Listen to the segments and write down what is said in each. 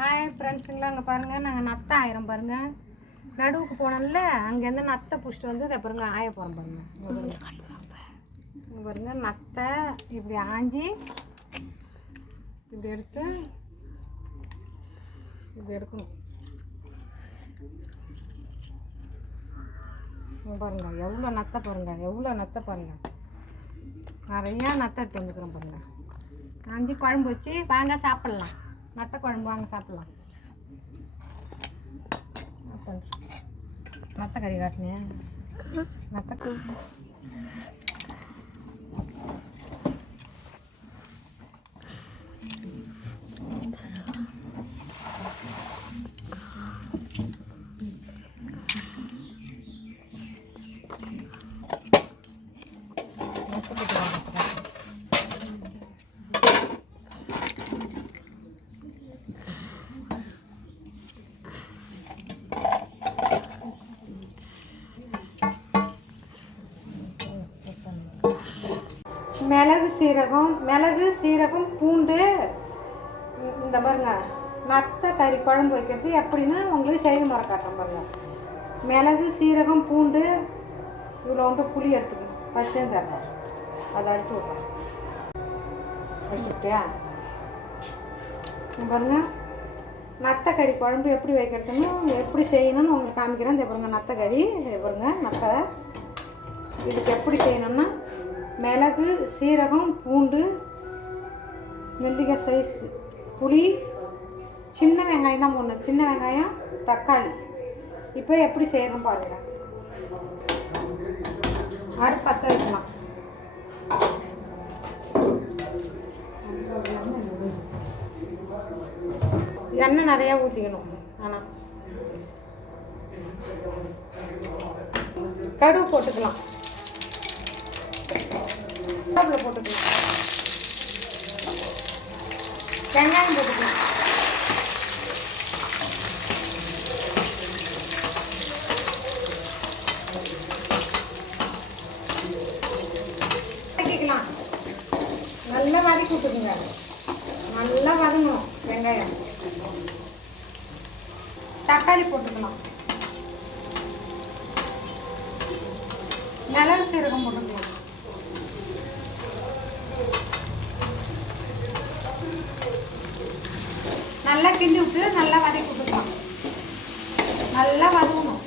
Hi ஃப்ரெண்ட்ஸுங்களா, அங்கே பாருங்கள் நாங்கள் நத்தை ஆயிரம் பாருங்கள். நடுவுக்கு போனோம்ல, அங்கேருந்து நத்தை பிடிச்சிட்டு வந்து இதை பாருங்க ஆய போகிறோம் பாருங்கள். இங்கே பாருங்கள் நத்தை இப்படி ஆஞ்சி இப்படி எடுத்து இப்படி எடுக்கணும். பாருங்கள் எவ்வளோ நத்தை பாருங்கள், எவ்வளோ நத்தை பாருங்கள். நிறையா நத்தை எடுத்து வந்துக்கிறோம் பாருங்கள். ஆஞ்சி குழம்பு வச்சு வாங்க சாப்பிட்லாம். நத்தை குழம்பு வாங்க சாப்பிட்லாம். நத்தை கறி காட்டினேன். நத்தை மிளகு சீரகம் பூண்டு இந்த பாருங்க நத்தை கறி குழம்பு வைக்கிறது எப்படின்னு உங்களுக்கு செய்ய முறை காட்டுறேன் பாருங்க. மிளகு சீரகம் பூண்டு இவ்வளோ வந்துட்டு புளி எடுத்துக்கணும். ஃபஸ்ட்டே தரேன், அதை அடிச்சு விட்றேன். அடிச்சுட்டியா பாருங்க. நத்தை கறி குழம்பு எப்படி வைக்கிறதுன்னு எப்படி செய்யணும்னு உங்களுக்கு காமிக்கிறேன். இந்த பாருங்க நத்தை கறி பாருங்க. நத்தை இதுக்கு எப்படி செய்யணும்னா மிளகு சீரகம் பூண்டு நெல்லிக்காய் சைஸ் புளி சின்ன வெங்காயம் தான் போடணும். சின்ன வெங்காயம் தக்காளி. இப்போ எப்படி செய்யணும் பாருங்க. அடுப்பு பற்ற வைக்கலாம். எண்ணெய் நிறையா ஊற்றிக்கணும். ஆனால் கடுகு போட்டுக்கலாம். போட்டுக்கலாம். வெங்காயம் போட்டுக்கலாம். வதக்கிக்கலாம். நல்லா வதக்கி விட்டுக்குங்க. நல்லா வதங்கணும் வெங்காயம். தக்காளி போட்டுக்கலாம். மிளகு சீரகம் போட்டுக்கலாம். நல்லா கிண்டி விட்டு நல்லா வதக்கி விட்டுக்கலாம். நல்லா வதங்கணும்.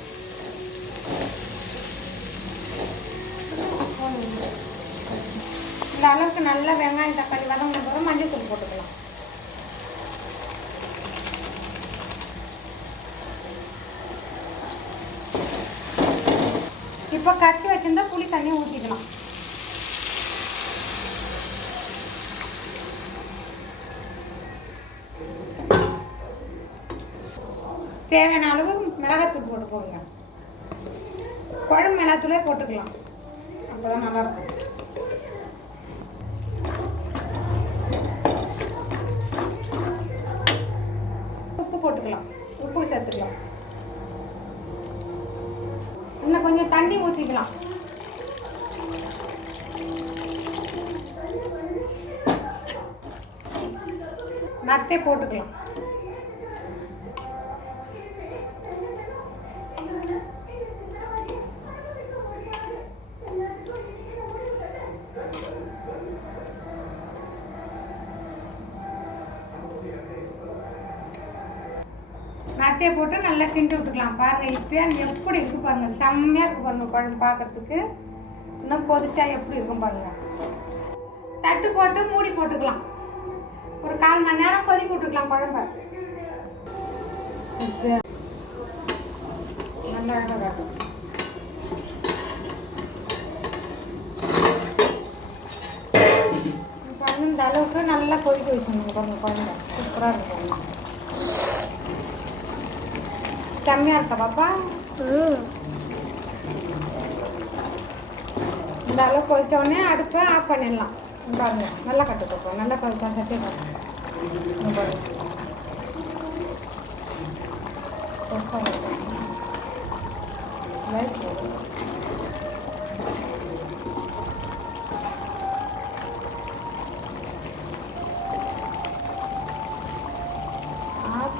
இந்த அளவுக்கு நல்லா வெங்காயம் தக்காளி வதங்கின பிறகு மஞ்சள் தூள் போட்டுக்கலாம். இப்போ கரைச்சி வச்சிருந்தா புளி தண்ணியை ஊற்றிக்கலாம். தேவையான அளவு மிளகாத்தூள் போட்டு போடுங்க. குழம்பு மிளகாத்தூளே போட்டுக்கலாம். அப்போதான் நல்லாயிருக்கும். உப்பு போட்டுக்கலாம். உப்பு சேர்த்துக்கலாம். இன்னும் கொஞ்சம் தண்ணி ஊற்றிக்கலாம். நத்தை போட்டுக்கலாம். நத்தையை போட்டு நல்லா கிண்டி விட்டுக்கலாம். பாருங்கள் இப்போ எப்படி இருக்கு பாருங்கள். செம்மையாக இருக்கு பாருங்கள். குழம்பு பார்க்கறதுக்கு இன்னும் கொதிச்சா எப்படி இருக்கும் பாருங்கள். தட்டு போட்டு மூடி போட்டுக்கலாம். ஒரு 1/4 மணி நேரம் கொதிக்க விட்டுக்கலாம் குழம்ப. நல்லா காட்டும். இப்போ இந்த அளவுக்கு நல்லா கொதிக்க வச்சுக்கணும் பாருங்கள். குழம்பு சூப்பராக இருக்கும். செம்மையாக இருக்கா பாப்பா? இந்த அளவு கொதிச்ச உடனே அடுப்பை ஆஃப் பண்ணிடலாம். பாருங்க நல்லா கட்டு பாப்பா. நல்லா கொதிச்சா சட்டே பாருங்க.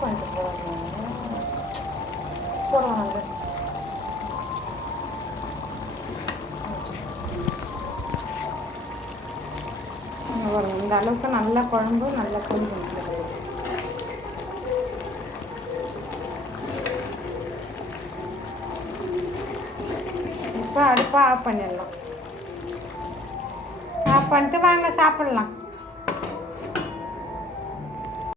பண்ணிட்டு போடுவாங்க வரும். இந்த அளவுக்கு நல்ல குழம்பு நல்லா குழம்பு. இப்போ அடுப்பை ஆஃப் பண்ணிடலாம். ஆஃப் பண்ணிட்டு வாங்க சாப்பிட்லாம்.